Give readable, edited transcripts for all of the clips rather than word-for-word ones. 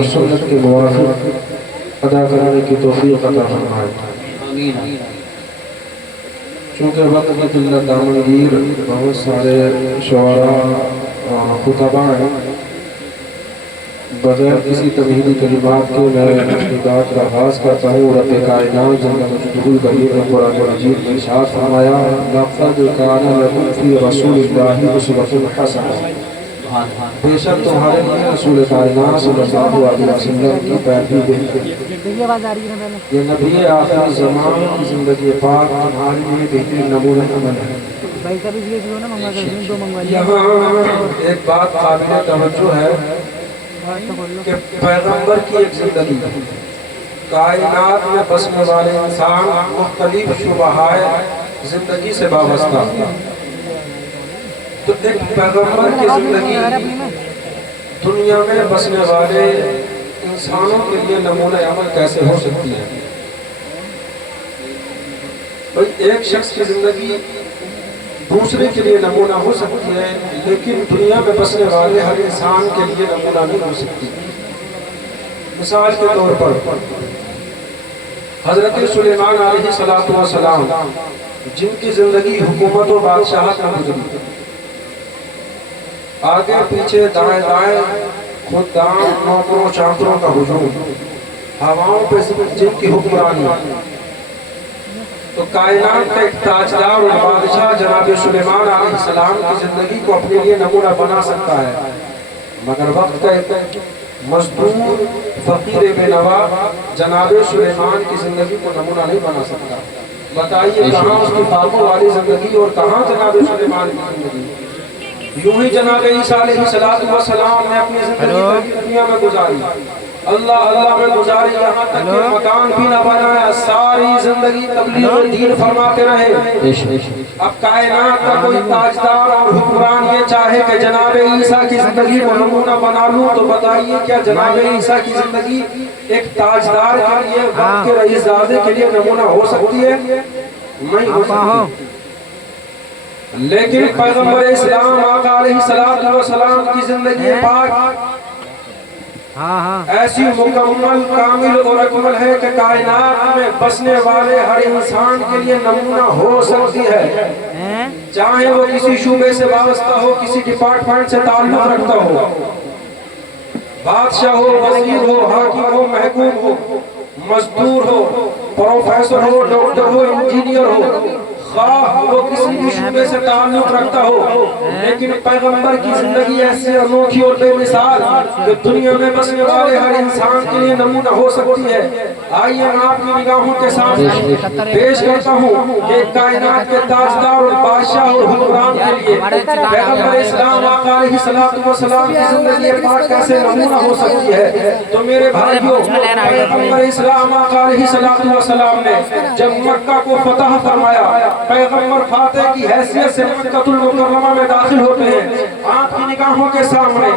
اور سنت کے موافق ادا کرنے کی توفیق عطا فرمائے۔ چونکہ وقت کی قلت دامنگیر بہت سارے شعراء خطباء ہیں، بغیر کسی تمہیدی کلمات کے میں اپنی بات کا آغاز کرتا ہوں۔ رب کائنات جل مجدہ الکریم نے قرآن مجید میں ارشاد فرمایا لقد کان لکم فی رسول اللہ اسوۃ حسنہ، بے شک تمہارے لیے رسول کائنات صلی اللہ علیہ وسلم کی پیروی بہترین، یہ نبی آخر زمان کی زندگی پاک تمہارے لیے بہترین نمونہ عمل ہے۔ یہاں ایک بات قابل توجہ ہے کہ پیغمبر کی ایک زندگی، کائنات میں بسنے والے انسان مختلف شبہائے زندگی سے وابستہ، تو ایک پیغمبر کی زندگی دنیا میں بسنے والے انسانوں کے لیے نمونہ عمل کیسے ہو سکتی ہے؟ ایک شخص کی زندگی دوسرے کے لیے نمونہ ہو سکتی ہے، لیکن دنیا میں بسنے والے ہر انسان کے لیے نمونہ نہیں ہو سکتی۔ مثال کے طور پر حضرت سلیمان علیہ السلام جن کی زندگی حکومت و بادشاہت میں گزری، آگے پیچھے دائیں دائیں خدام نوکروں چاکروں کا ہجوم، ہواؤں پہ جن کی حکمرانی، تو کائنات کا ایک تاجدار اور بادشاہ جناب سلیمان علیہ السلام کی زندگی کو اپنے لیے نمونہ بنا سکتا ہے، مگر وقت کا ایک مزدور فقیر بے نوا جناب سلیمان کی زندگی کو نمونہ نہیں بنا سکتا۔ بتائیے کہاں اس کی باغوں والی زندگی اور کہاں جناب سلیمان کی زندگی؟ یوں ہی جناب عیسیٰ علیہ السلام نے اپنی زندگی دنیا میں گزاری، اللہ میں گزاری، یہاں تک کہ مکان بھی نہ بنایا، ساری زندگی تبلیغ و دین فرماتے رہے۔ اب کائنات کا کوئی تاجدار اور حکمران یہ چاہے کہ جناب عیسیٰ کی زندگی کو نمونہ بنا لوں، تو بتائیے کیا جناب عیسیٰ کی زندگی ایک تاجدار کے لیے، وقت کے رئیس زادے کے لیے نمونہ ہو سکتی ہے؟ نہیں ہو سکتی۔ لیکن پیغمبر اسلام آقا علیہ السلام کی زندگی پاک ایسی مکمل کامل اور اکمل ہے کہ کائنات میں بسنے والے ہر انسان کے لیے نمونہ ہو سکتی ہے، چاہے وہ کسی شعبے سے وابستہ ہو، کسی ڈپارٹمنٹ سے تعلق رکھتا ہو، بادشاہ ہو، وزیر ہو، حاکم ہو، محکوم ہو، مزدور ہو، پروفیسر ہو، ڈاکٹر ہو، انجینئر ہو، خواہ وہ کسی بھی شعبے سے تعلق رکھتا ہو، لیکن پیغمبر کی زندگی ایسی انوکھی اور بے مثال کہ دنیا میں بسنے والے ہر انسان کے لیے نمونہ ہو سکتی ہے۔ آئیے میں آپ کی نگاہوں کے سامنے پیش کرتا ہوں کہ کائنات کے تاجدار اور بادشاہ اور حکمران کے لیے پیغمبر اسلام آقا علیہ السلام کی زندگی پاک کیسے نمونہ ہو سکتی ہے۔ تو میرے بھائیوں، پیغمبر اسلام آقا علیہ السلام نے جب مکہ کو فتح فرمایا، پیغمبر فاتح کی حیثیت سے مکہ المکرمہ میں داخل ہوتے ہیں۔ آپ کی نگاہوں کے سامنے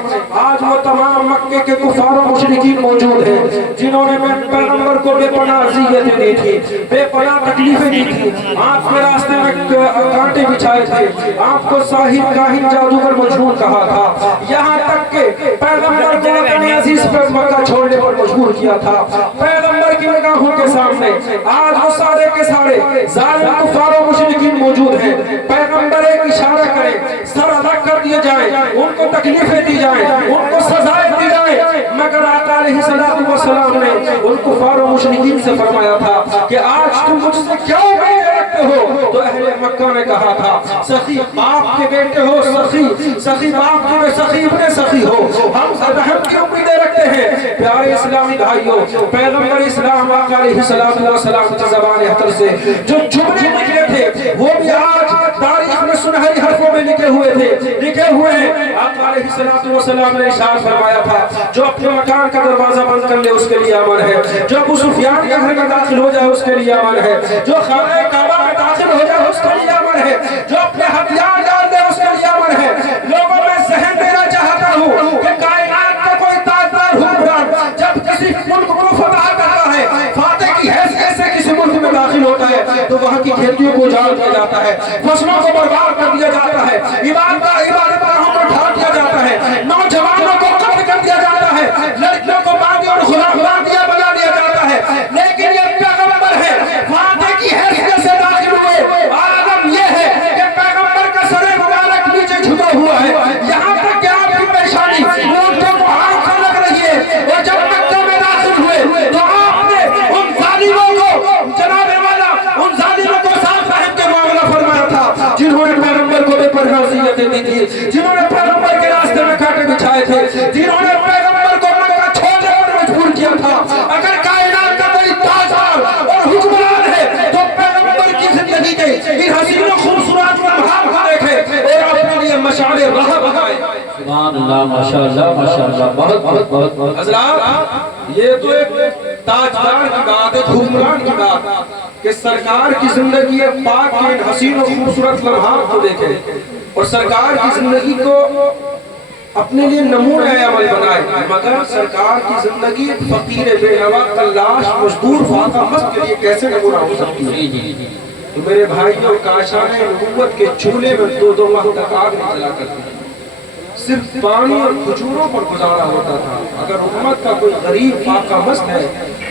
آج وہ تمام مکے کے کفار و مشرکین موجود ہیں جنہوں نے پیغمبر کو بے پناہ اذیتیں دی تھی، بے پناہ تکلیفیں دی تھی، آپ کے راستے میں کانٹے بچھائے تھے، آپ کو ساحر کاہن جادوگر مجنون کہا تھا، یہاں تک کہ پیغمبر کو وطن عزیز پر مکہ چھوڑنے پر مجبور کیا تھا۔ پیغمبر کی نگاہوں کے سامنے آج وہ سارے کے سارے ظالم کفار و مشرکین موجود ہیں۔ پیغمبر ایک اشارہ کرے، سر الگ کر دیے جائیں، ان کو تکلیفیں دی جائیں، ان کو سزائیں دی جائیں، مگر آقا علیہ السلام نے ان کفار و مشرکین سے فرمایا تھا کہ آج تم مجھ سے کیا امیدیں رکھتے ہو؟ تو اہل مکہ نے کہا تھا سخی باپ کے بیٹے ہو، سخی باپ کے سخی ابن سخی ہو، ہم رحم کی امیدیں رکھتے ہیں۔ پیارے اسلامی بھائیوں، پیغمبر اسلام آقا علیہ السلام کی زبان اختر سے جو جملے نکلے تھے وہ بھی آج تاریخ میں سنہری حرفوں میں لکھے ہوئے ہیں۔ آقا علیہ السلام نے ارشاد فرمایا تھا جو اپنے مکان کا دروازہ بند کر لے اس کے لیے امن ہے، جو ابو سفیان کے گھر میں داخل ہو جائے اس کے لیے امن ہے، جو خانہ کعبہ میں داخل ہو جائے اس کے لیے امن ہے، جو اپنے ہتھیار ڈال دے اس کے لیے امن ہے۔ لوگوں میں ذہن دینا چاہتا ہوں کہ کائنات کا کوئی تاجدار حکمران جب کسی ملک کو فتح کرتا ہے، فاتح کی حیثیت سے کسی ملک میں داخل ہوتا ہے، تو وہاں کی کھیتیوں کو اجاڑ دیا جاتا ہے، فصلوں کو برباد کر دیا جاتا ہے، عبادت گاہوں کو ڈھا دیا جاتا ہے، نوجوانوں کو قتل کر دیا جاتا ہے، لڑکیوں کو مشعل راہ بنائے. سبحان اللہ ماشاءاللہ ماشاءاللہ بہت بہت بہت بہت. حضرات یہ تو ایک تاجدار کی بات ہے, حکمران کی بات کہ سرکار کی زندگی پاک کے حسین و خوبصورت لمحات کو دیکھے اور سرکار کی زندگی کو اپنے لیے نمونہ عمل بنائے, مگر سرکار کی زندگی فقیر بے نوا تلاش مزدور فاقہ مست کے لیے کیسے نمونہ ہو سکتی ہے؟ تو میرے بھائیوں, کاشان نبوت کے چولہے میں دو ماہ تک آگ نہیں جلا کرتی, صرف پانی اور کھجوروں پر گزارا ہوتا تھا. اگر امت کا کوئی غریب فاقہ مست ہے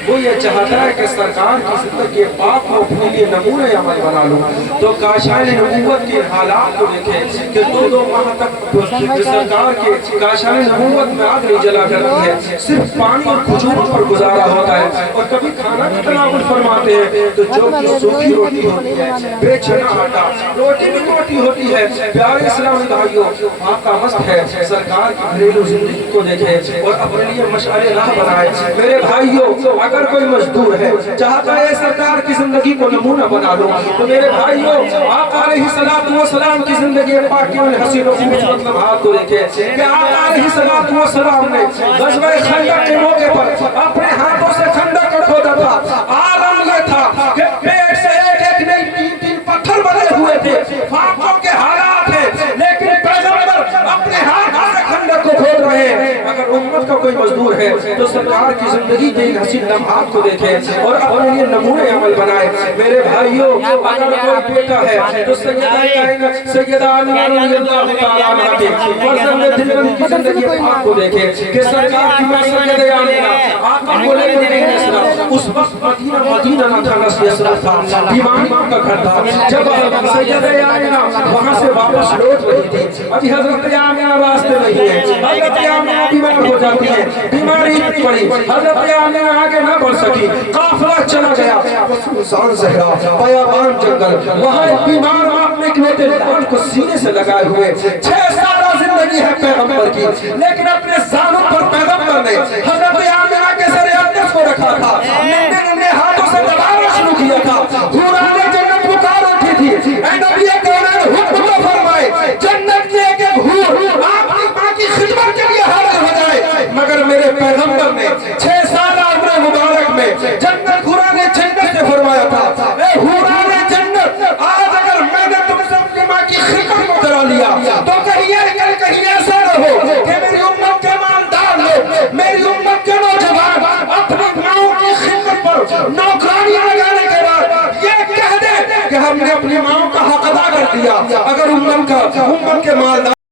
وہ یہ چاہتا ہے کہ سرکار کی زندگی پاک کو اپنے لیے نمونہ عمل بنا لوں, تو کاشان نبوت کے حالات کو دیکھیں کہ دو ماہ تک سرکار کے کاشان نبوت میں آگ نہیں جلا کرتی ہے, صرف پانی اور کھجوروں پر گزارا ہوتا ہے. اور کبھی کھانا کا تناول فرماتے ہیں تو جو کہ سوکھی روٹی ہوتی ہے, بے چنا آٹا, روٹی بھی موٹی ہوتی ہے. پیارے اسلامی بھائیوں, فاقہ مست ہے, سرکار کی گھریلو زندگی کو دیکھے اور اپنے لیے مشعل راہ بنائے. میرے بھائیوں, اگر کوئی مزدور ہے چاہتا ہے سرکار کی زندگی کو نمونہ بنا لو, تو میرے بھائیوں آقا علیہ الصلوۃ والسلام کی زندگی پاک کے حسین و خوبصورت لمحات کو دیکھے کہ آقا علیہ الصلوۃ والسلام نے غزوہ خندق کے موقع پر اپنے ہاتھوں سے خندق کو کھودا تھا. عالم یہ تھا کہ پیٹ سے ایک نہیں تین پتھر بنے ہوئے تھے, فاقوں کے حالات ہیں, لیکن پیغمبر اپنے ہاتھوں سے خندق کو کھود رہے ہیں. اگر امت کا کوئی مزدور ہے تو سرکار کی زندگی کے ان حسین لمحات کو دیکھے اور اپنے لیے نمونہ عمل بنائے. میرے بھائیوں, اگر کوئی بیٹا ہے تو سیدہ آمینہ رضی اللہ تعالیٰ عنہ کے فرزند دلبری کی زندگی پاک کو دیکھے کہ سرکار کی میں سیدہ آمینہ آقا کو لے کر گئی نصرہ. اس وقت مدینہ نہ تھا, نصرہ تھا, بیماری کا گھر تھا. جب سیدہ آمینہ وہاں سے واپس لوٹ رہی تھی, ابھی حضرت آمینہ راستے نہیں ہے, حضرت آمینہ بیمار ہو جاتی ہے, بیماری اتنی بڑی, حضرت آمینہ آگے نہ بڑھ سکی, قافلہ چلا گیا سنسان صحرا, بیابان جنگل, وہاں ایک بیمار ماں اپنے اکلوتے لال کو سینے سے لگائے ہوئے. 6 سالہ زندگی ہے پیغمبر کی, لیکن اپنے زانوں پر پیغمبر نے حضرت آمینہ کے سر اقدس کو رکھا تھا, ننھے ہاتھوں سے دبانا شروع کیا تھا. حوران جنت پکار اٹھی تھی, اے نبی کونین حکم تو فرمائے, جنت میں ایک حور آپ کی ماں کی خدمت کے لیے حاضر ہو جائے. مگر میرے پیغمبر نے 6 سالہ عمر مبارک میں جنت حوران جنت سے فرمایا تھا, اے حوران جنت, آج اگر میں نے تم سے اپنی ماں کی خدمت کو کرا لیا تو کہیں ایسا نہ ہو کہ میری امت کے مالدار لوگ, میری امت کے نوجوان اپنی ماں کی خدمت پر نوکرانیاں لگانے کے بعد یہ کہہ دے کہ ہم نے اپنی ماں کا حق ادا کر دیا. اگر امت کے مالدار